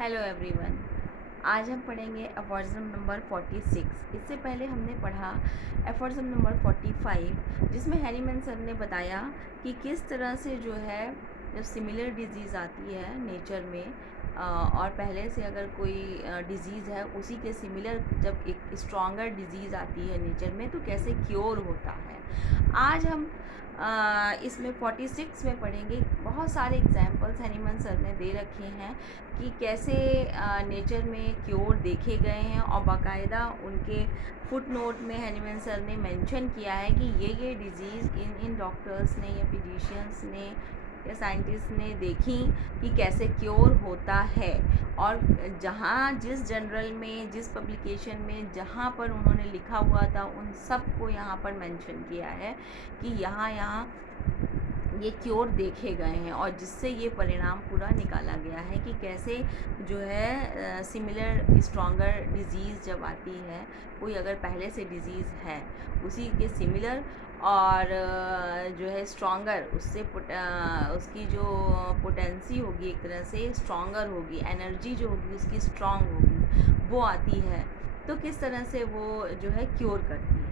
Hello everyone. आज हम पढ़ेंगे एफॉर्ज़म नंबर 46। इससे पहले हमने पढ़ा एफॉर्ज़म नंबर 45, जिसमें हैरीमैन सर ने बताया कि किस तरह से जो है जब सिमिलर डिजीज़ आती है नेचर में और पहले से अगर कोई डिज़ीज़ है उसी के सिमिलर जब एक स्ट्रॉन्गर डिज़ीज़ आती है नेचर में तो कैसे क्योर होता है। आज हम इसमें 46 में पढ़ेंगे। बहुत सारे एग्जाम्पल्स हैरीमैन सर ने दे रखे हैं कि कैसे नेचर में क्योर देखे गए हैं और बाकायदा उनके फुट नोट में हैरीमैन सर ने मेंशन किया है कि ये डिज़ीज़ इन डॉक्टर्स ने या फिजिशियंस ने या साइंटिस्ट ने देखी कि कैसे क्योर होता है। और जहाँ जिस जर्नल में जिस पब्लिकेशन में जहाँ पर उन्होंने लिखा हुआ था उन सब को यहाँ पर मेंशन किया है कि यहाँ ये क्योर देखे गए हैं और जिससे ये परिणाम पूरा निकाला गया है कि कैसे जो है सिमिलर स्ट्रॉन्गर डिज़ीज़ जब आती है, कोई अगर पहले से डिज़ीज़ है उसी के सिमिलर और जो है स्ट्रॉन्गर उससे उसकी जो पोटेंसी होगी एक तरह से स्ट्रॉन्गर होगी, एनर्जी जो होगी उसकी स्ट्रॉन्ग होगी, वो आती है तो किस तरह से वो जो है क्योर करती है।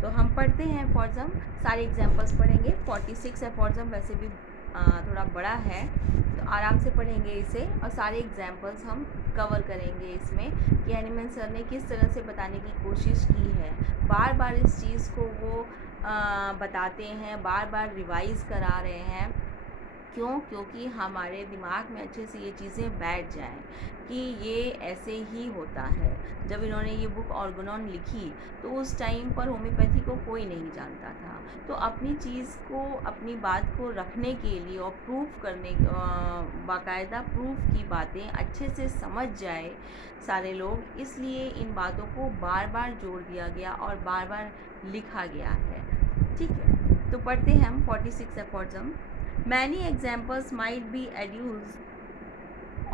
तो हम पढ़ते हैं एफॉर्ज़म, सारे एग्जांपल्स पढ़ेंगे। 46 एफॉर्ज़म वैसे भी थोड़ा बड़ा है तो आराम से पढ़ेंगे इसे और सारे एग्जांपल्स हम कवर करेंगे इसमें कि हैरीमैन सर ने किस तरह से बताने की कोशिश की है। बार बार इस चीज़ को वो बताते हैं, बार बार रिवाइज़ करा रहे हैं। क्यों? क्योंकि हमारे दिमाग में अच्छे से ये चीज़ें बैठ जाएं कि ये ऐसे ही होता है। जब इन्होंने ये बुक ऑर्गेनॉन लिखी तो उस टाइम पर होम्योपैथी को कोई नहीं जानता था, तो अपनी चीज़ को, अपनी बात को रखने के लिए और प्रूफ करने बाकायदा प्रूफ की बातें अच्छे से समझ जाए सारे लोग, इसलिए इन बातों को बार बार जोड़ दिया गया और बार बार लिखा गया है। ठीक है, तो पढ़ते हैं हम 46 एफॉर्ज़म। Many examples might be adduced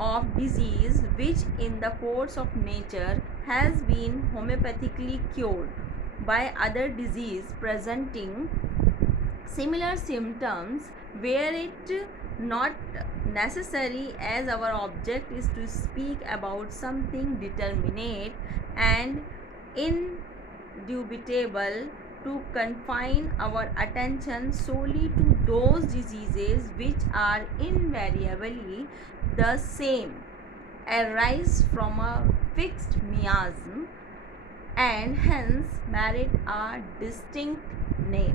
of disease which in the course of nature has been homeopathically cured by other disease presenting similar symptoms, where it not necessary as our object is to speak about something determinate and indubitable, to confine our attention solely to those diseases which are invariably the same, arise from a fixed miasm, and hence merit a distinct name.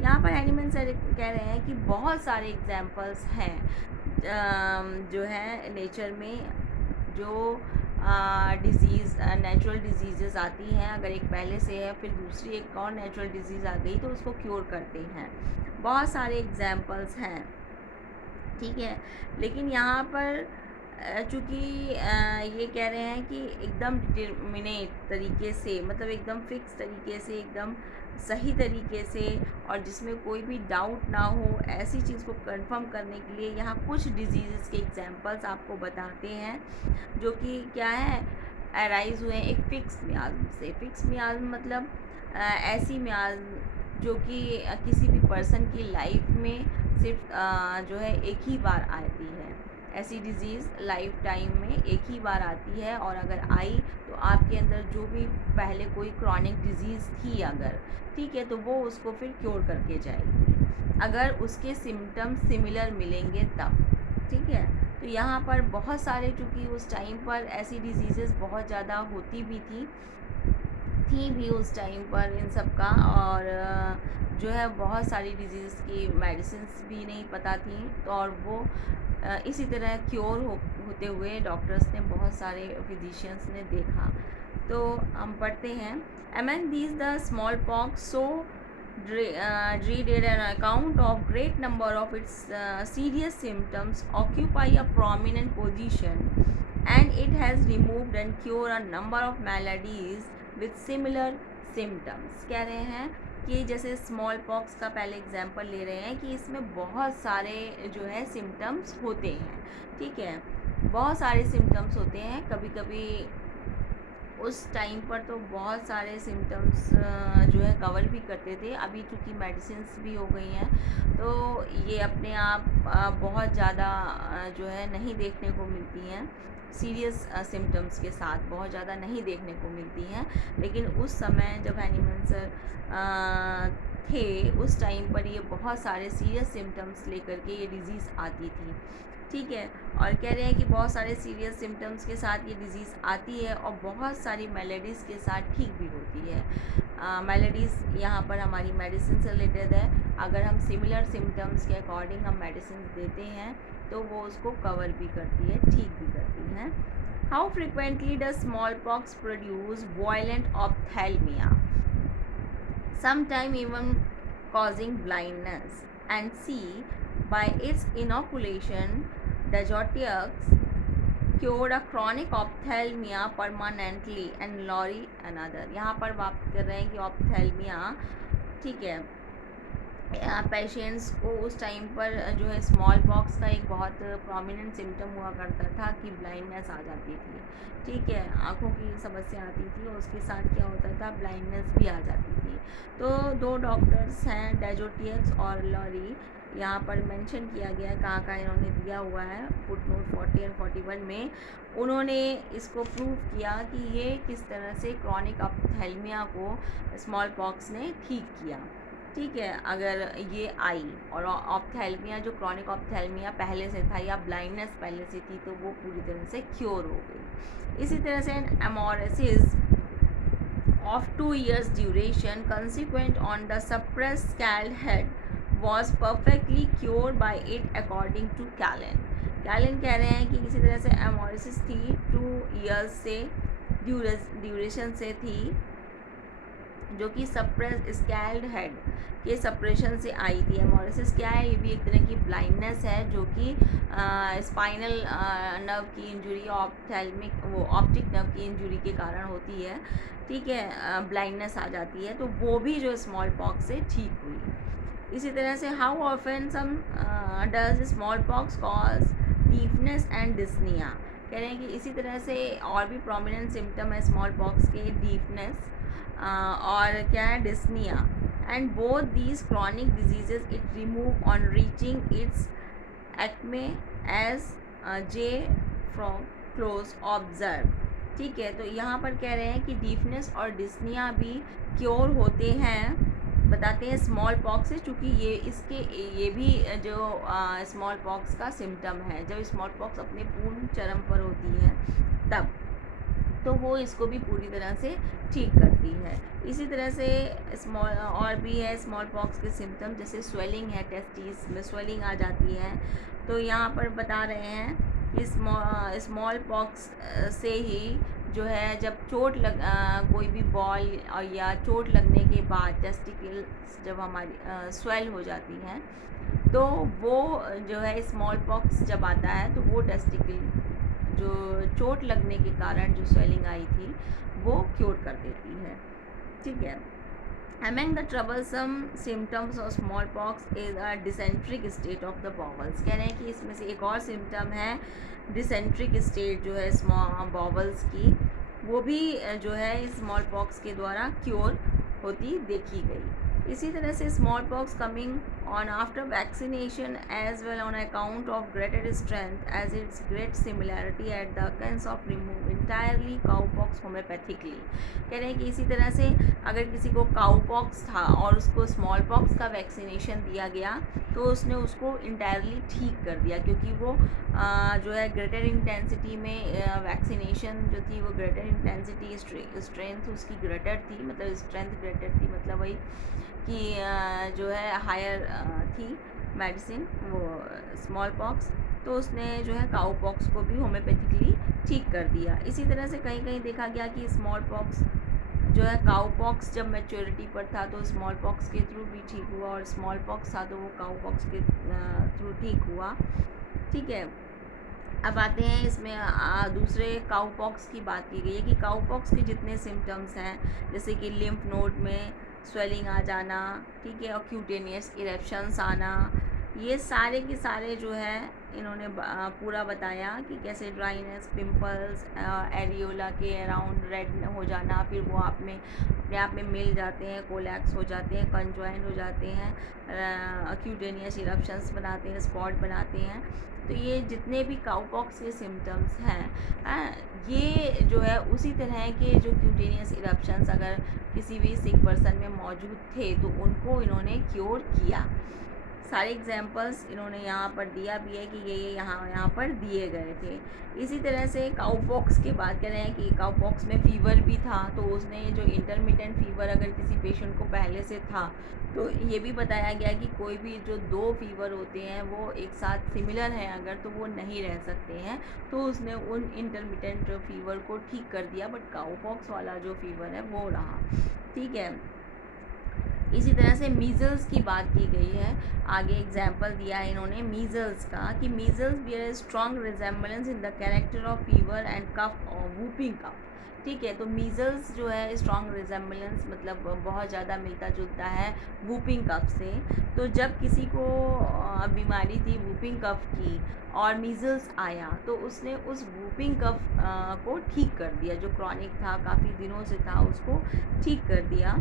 यहाँ पर हैरीमैन sir कह रहे हैं कि बहुत सारे examples हैं जो है नेचर में जो डिज़ीज़ नेचुरल डिजीज़ आती हैं, अगर एक पहले से है फिर दूसरी एक और नेचुरल डिज़ीज़ आ गई तो उसको क्योर करते हैं। बहुत सारे एग्जाम्पल्स हैं, ठीक है। लेकिन यहाँ पर चूँकि ये कह रहे हैं कि एकदम डिटर्मिनेट तरीके से, मतलब एकदम फिक्स तरीके से, एकदम सही तरीके से और जिसमें कोई भी डाउट ना हो, ऐसी चीज़ को कंफर्म करने के लिए यहाँ कुछ डिजीज़ के एग्जांपल्स आपको बताते हैं जो कि क्या है, अराइज़ हुए एक फ़िक्स मियाज़्म से। फ़िक्स मियाज़्म मतलब ऐसी मियाज़्म जो कि किसी भी पर्सन की लाइफ में सिर्फ जो है एक ही बार आती है। ऐसी डिज़ीज़ लाइफ टाइम में एक ही बार आती है और अगर आई तो आपके अंदर जो भी पहले कोई क्रॉनिक डिज़ीज़ थी अगर, ठीक है, तो वो उसको फिर क्योर करके जाएगी अगर उसके सिम्टम्स सिमिलर मिलेंगे तब, ठीक है। तो यहाँ पर बहुत सारे, चूँकि उस टाइम पर ऐसी डिजीज़ेस बहुत ज़्यादा होती भी थी भी उस टाइम पर इन सब का, और जो है बहुत सारी डिजीज़ की मेडिसिन्स भी नहीं पता थी, तो और वो इसी तरह क्योर होते हुए डॉक्टर्स ने, बहुत सारे फिजिशियंस ने देखा। तो हम पढ़ते हैं, among these the small pox so dreaded an account of great number of its serious symptoms occupy a prominent position, and it has removed and cured a number of maladies with similar symptoms। कह रहे हैं कि जैसे small pox का पहले example ले रहे हैं कि इसमें बहुत सारे जो है सिम्टम्स होते हैं, ठीक है, बहुत सारे सिम्टम्स होते हैं। कभी कभी उस टाइम पर तो बहुत सारे सिम्टम्स जो है कवर भी करते थे। अभी चूँकि मेडिसिन्स भी हो गई हैं, तो ये अपने आप बहुत ज़्यादा जो है नहीं देखने को मिलती हैं। सीरियस सिम्टम्स के साथ बहुत ज़्यादा नहीं देखने को मिलती हैं। लेकिन उस समय जब हैनीमैन सर थे, उस टाइम पर ये बहुत सारे सीरियस सिम्टम्स लेकर के ये डिज़ीज़ आती थी। ठीक है, और कह रहे हैं कि बहुत सारे सीरियस सिम्टम्स के साथ ये डिज़ीज़ आती है और बहुत सारी मेलेडीज़ के साथ ठीक भी होती है। मेलेडीज़ यहाँ पर हमारी मेडिसिन से रिलेटेड है। अगर हम सिमिलर सिम्टम्स के अकॉर्डिंग हम मेडिसिन देते हैं तो वो उसको कवर भी करती है, ठीक भी करती हैं। How frequently does small pox produce violent ophthalmia, sometime even causing blindness, and C, by its inoculation, Dajotiox cured a chronic ophthalmia permanently and Lori another। यहाँ पर बात कर रहे हैं कि ऑप्थेल्मिया, ठीक है, पेशेंट्स को उस टाइम पर जो है स्मॉल पॉक्स का एक बहुत प्रोमिनेंट सिम्टम हुआ करता था कि ब्लाइंडनेस आ जाती थी। ठीक है, आँखों की समस्या आती थी और उसके साथ क्या होता था, ब्लाइंडनेस भी आ जाती थी। तो दो डॉक्टर्स हैं, डेजोटियक्स और लॉरी, यहाँ पर मेंशन किया गया है कहाँ इन्होंने दिया हुआ है, फुटनोट 40 और 41 में। उन्होंने इसको प्रूव किया कि ये किस तरह से क्रॉनिक ऑप्थेल्मिया को स्मॉल पॉक्स ने ठीक किया। ठीक है, अगर ये आई और ऑप्थेल्मिया जो क्रॉनिक ऑप्थेल्मिया पहले से था या ब्लाइंडनेस पहले से थी तो वो पूरी तरह से क्योर हो गई। इसी तरह से एमोरेसिस of 2 years duration consequent on the suppressed scald head was perfectly cured by it according to Callan। कैलन कह रहे हैं कि किसी तरह से एमोरेसिस थी 2 years से ड्यूरेशन से थी, जो कि सप्रेस स्कैल्ड हेड के सप्रेशन से आई थी। एमोरेसिस क्या है, ये भी एक तरह की ब्लाइंडनेस है जो कि स्पाइनल नर्व की इंजरी, ऑप्थेल्मिक वो ऑप्टिक नर्व की इंजरी के कारण होती है। ठीक है, ब्लाइंडनेस आ जाती है, तो वो भी जो स्मॉल पॉक्स से ठीक हुई। इसी तरह से how often some does smallpox cause deafness and dyspnoea. कह रहे हैं कि इसी तरह से और भी प्रोमिनेंट सिम्टम है स्मॉल पॉक्स के, डीफनेस और क्या है, dyspnoea, and both these chronic diseases it remove on reaching its acme as J from close observe. ठीक है, तो यहाँ पर कह रहे हैं कि डीफनेस और डिस्निया भी क्योर होते हैं, बताते हैं स्मॉल पॉक्स से, चूँकि ये भी जो स्मॉल पॉक्स का सिम्टम है, जब स्मॉल पॉक्स अपने पूर्ण चरम पर होती है तब, तो वो इसको भी पूरी तरह से ठीक करती है। इसी तरह से स्मॉल और भी है स्मॉल पॉक्स के सिम्टम, जैसे स्वेलिंग है, टेस्टिस में स्वेलिंग आ जाती है। तो यहाँ पर बता रहे हैं कि स्मॉल पॉक्स से ही जो है जब चोट लग कोई भी बॉल और या चोट लगने के बाद टेस्टिकल्स जब हमारी स्वेल हो जाती हैं, तो वो जो है स्मॉल पॉक्स जब आता है तो वो टेस्टिकल जो चोट लगने के कारण जो स्वेलिंग आई थी वो क्योर कर देती है। ठीक है, Among the troublesome symptoms of smallpox is a dysenteric state of the bowels। कह रहे हैं कि इसमें से एक और सिम्टम है डिसेंट्रिक स्टेट जो है बॉवल्स की, वो भी जो है स्मॉल पॉक्स के द्वारा क्योर होती देखी गई। इसी तरह से small pox coming on after vaccination as well on account of greater strength as its great similarity at the occurrence of remove entirely cowpox homeopathically। कह रहे हैं कि इसी तरह से अगर किसी को काउपॉक्स था और उसको स्मॉल पॉक्स का वैक्सीनेशन दिया गया तो उसने उसको इंटायरली ठीक कर दिया, क्योंकि वो जो है ग्रेटर इंटेंसिटी में वैक्सीनेशन जो थी वो ग्रेटर इंटेंसिटी स्ट्रेंथ उसकी ग्रेटर थी, मतलब स्ट्रेंथ ग्रेटर थी, मतलब वही कि जो है हायर थी मेडिसिन वो स्मॉल पॉक्स, तो उसने जो है काउ पॉक्स को भी होम्योपैथिकली ठीक कर दिया। इसी तरह से कहीं कहीं देखा गया कि स्मॉल पॉक्स जो है काउ पॉक्स जब मैच्योरिटी पर था तो स्मॉल पॉक्स के थ्रू भी ठीक हुआ, और स्मॉल पॉक्स था तो वो काउ पॉक्स के थ्रू ठीक हुआ। ठीक है, अब आते हैं इसमें दूसरे काउ पॉक्स की बात की गई है कि काउ पॉक्स के जितने सिम्टम्स हैं, जैसे कि लिम्फ नोड में स्वेलिंग आ जाना, ठीक है, और क्यूटेनियस इरेप्शंस आना, ये सारे के सारे जो है इन्होंने पूरा बताया कि कैसे ड्राइनेस, पिंपल्स, एरियोला के अराउंड रेड हो जाना, फिर वो अपने आप में मिल जाते हैं, कोलैप्स हो जाते हैं, कंजॉइंट हो जाते हैं, क्यूटेनियस इरप्शंस बनाते हैं, स्पॉट बनाते हैं। तो ये जितने भी काउपॉक्स के सिम्टम्स हैं, ये जो है उसी तरह के जो क्यूटेनियस इरप्शंस अगर किसी भी सिक पर्सन में मौजूद थे तो उनको इन्होंने क्योर किया। सारे एग्जाम्पल्स इन्होंने यहाँ पर दिया भी है कि ये यहाँ पर दिए गए थे। इसी तरह से काउपॉक्स की बात करें कि काउपॉक्स में फ़ीवर भी था, तो उसने जो इंटरमिटेंट फ़ीवर अगर किसी पेशेंट को पहले से था तो ये भी बताया गया कि कोई भी जो 2 फ़ीवर होते हैं वो एक साथ सिमिलर हैं अगर, तो वो नहीं रह सकते हैं। तो उसने उन इंटरमिटेंट फ़ीवर को ठीक कर दिया, बट काउपॉक्स वाला जो फ़ीवर है वो रहा। ठीक है। इसी तरह से मीज़ल्स की बात की गई है। आगे एग्जाम्पल दिया है इन्होंने मीज़ल्स का कि measles bear a strong resemblance in the character of fever and cough और वूपिंग कफ। ठीक है, तो मीज़ल्स जो है स्ट्रॉन्ग रिजेम्बलेंस मतलब बहुत ज़्यादा मिलता जुलता है वूपिंग कफ से। तो जब किसी को बीमारी थी वूपिंग कफ की और मीज़ल्स आया तो उसने उस वूपिंग कफ को ठीक कर दिया, जो क्रॉनिक था काफ़ी दिनों से था उसको ठीक कर दिया।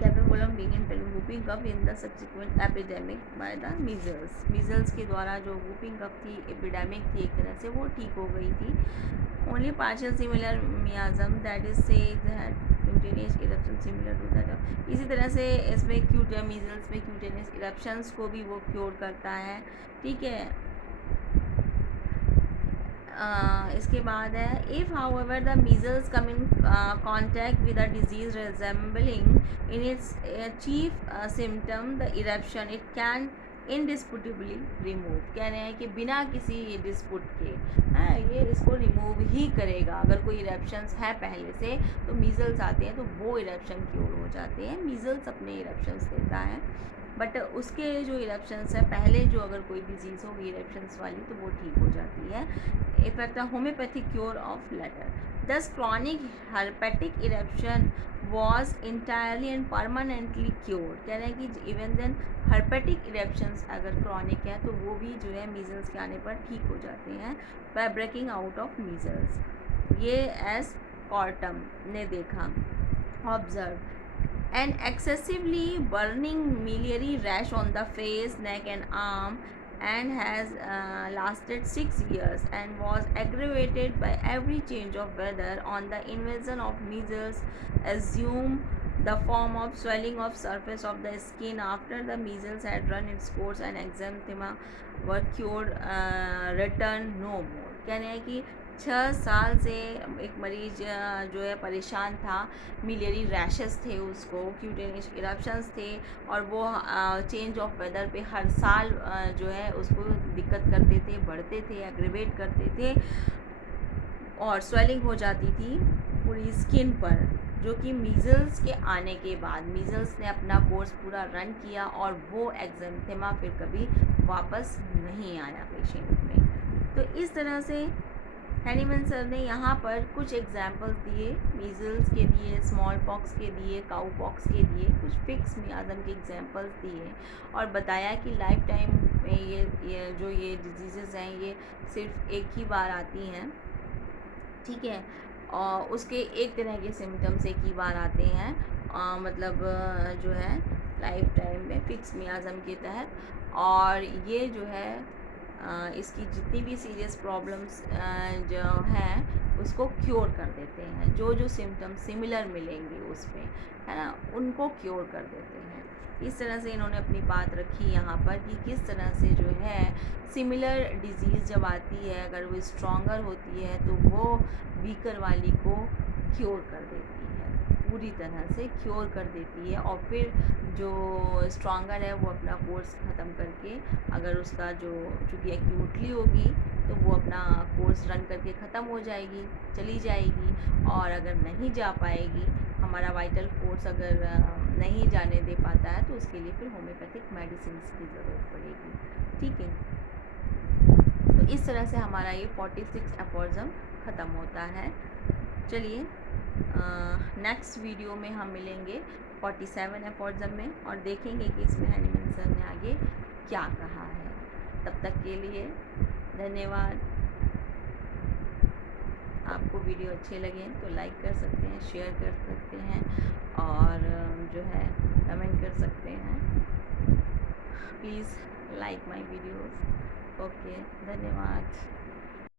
capable of being whooping cough in the subsequent epidemic by the measles. measles के द्वारा जो whooping cough थी एपिडेमिक थी एक तरह से, वो ठीक हो गई थी। only partial similar miasm that is say that cutaneous eruption similar to that of, इसी तरह से इसमें measles में cutaneous eruptions को भी वो क्योर करता है। ठीक है। इसके बाद है if however the measles come in contact with a disease resembling in its chief symptom the eruption it can indisputably remove. कह रहे हैं कि बिना किसी डिस्पुट के ये इसको रिमूव ही करेगा। अगर कोई इरप्शंस है पहले से तो मीजल्स आते हैं तो वो इरप्शन क्योर हो जाते हैं। मीजल्स अपने इरप्शंस देता है, बट उसके जो इरप्शंस है पहले जो अगर कोई डिजीज़ हो इरप्शंस वाली तो वो ठीक हो जाती है। Effect homeopathic cure of later. Thus chronic herpetic eruption was entirely and permanently cured। कह रहे हैं कि इवन देन herpetic eruptions अगर क्रॉनिक है तो वो भी जो है मीजल्स के आने पर ठीक हो जाते हैं by breaking out of measles. ये एस कॉर्टम ने देखा। Observe an excessively burning miliary rash on the face, neck and arm and has lasted 6 years and was aggravated by every change of weather on the invasion of measles assume the form of swelling of surface of the skin after the measles had run its course and eczema were cured return no more। कह रहे हैं कि 6 साल से एक मरीज जो है परेशान था, मिलियरी रैशेस थे उसको, क्यूटेनियस इरप्शंस थे और वो चेंज ऑफ वेदर पे हर साल जो है उसको दिक्कत करते थे, बढ़ते थे, एग्रीवेट करते थे और स्वेलिंग हो जाती थी पूरी स्किन पर, जो कि मीज़ल्स के आने के बाद मीज़ल्स ने अपना कोर्स पूरा रन किया और वो एक्जेंथेमा फिर कभी वापस नहीं आया पेशेंट में। तो इस तरह से हैनीमैन सर ने यहाँ पर कुछ एग्जाम्पल्स दिए, मीज़ल्स के दिए, स्मॉल पॉक्स के दिए, काऊ पॉक्स के दिए, कुछ फिक्स मियाज़म के एग्जाम्पल्स दिए और बताया कि लाइफ टाइम में ये जो ये डिजीज़ेज़ हैं ये सिर्फ एक ही बार आती हैं। ठीक है, और उसके एक तरह के सिम्टम्स एक ही बार आते हैं, मतलब जो है लाइफ टाइम में फिक्स मियाज़म के तहत। और ये जो है इसकी जितनी भी सीरियस प्रॉब्लम्स जो हैं उसको क्योर कर देते हैं। जो जो सिम्टम्स सिमिलर मिलेंगे उसमें, है ना, उनको क्योर कर देते हैं। इस तरह से इन्होंने अपनी बात रखी यहाँ पर कि किस तरह से जो है सिमिलर डिज़ीज़ जब आती है अगर वो स्ट्रॉन्गर होती है तो वो वीकर वाली को क्योर कर देती है, पूरी तरह से क्योर कर देती है। और फिर जो स्ट्रॉन्गर है वो अपना कोर्स ख़त्म करके, अगर उसका जो चूँकि एक्यूटली होगी तो वो अपना कोर्स रन करके ख़त्म हो जाएगी, चली जाएगी। और अगर नहीं जा पाएगी, हमारा वाइटल फोर्स अगर नहीं जाने दे पाता है तो उसके लिए फिर होम्योपैथिक मेडिसिन की ज़रूरत पड़ेगी। ठीक है, तो इस तरह से हमारा ये 46 एफॉर्ज़म ख़त्म होता है। चलिए नेक्स्ट वीडियो में हम मिलेंगे 47 एफोर्ज़म में और देखेंगे कि इसमें हैनीमैन सर ने आगे क्या कहा है। तब तक के लिए धन्यवाद। आपको वीडियो अच्छे लगे तो लाइक कर सकते हैं, शेयर कर सकते हैं और जो है कमेंट कर सकते हैं। Please like my videos. Okay, धन्यवाद।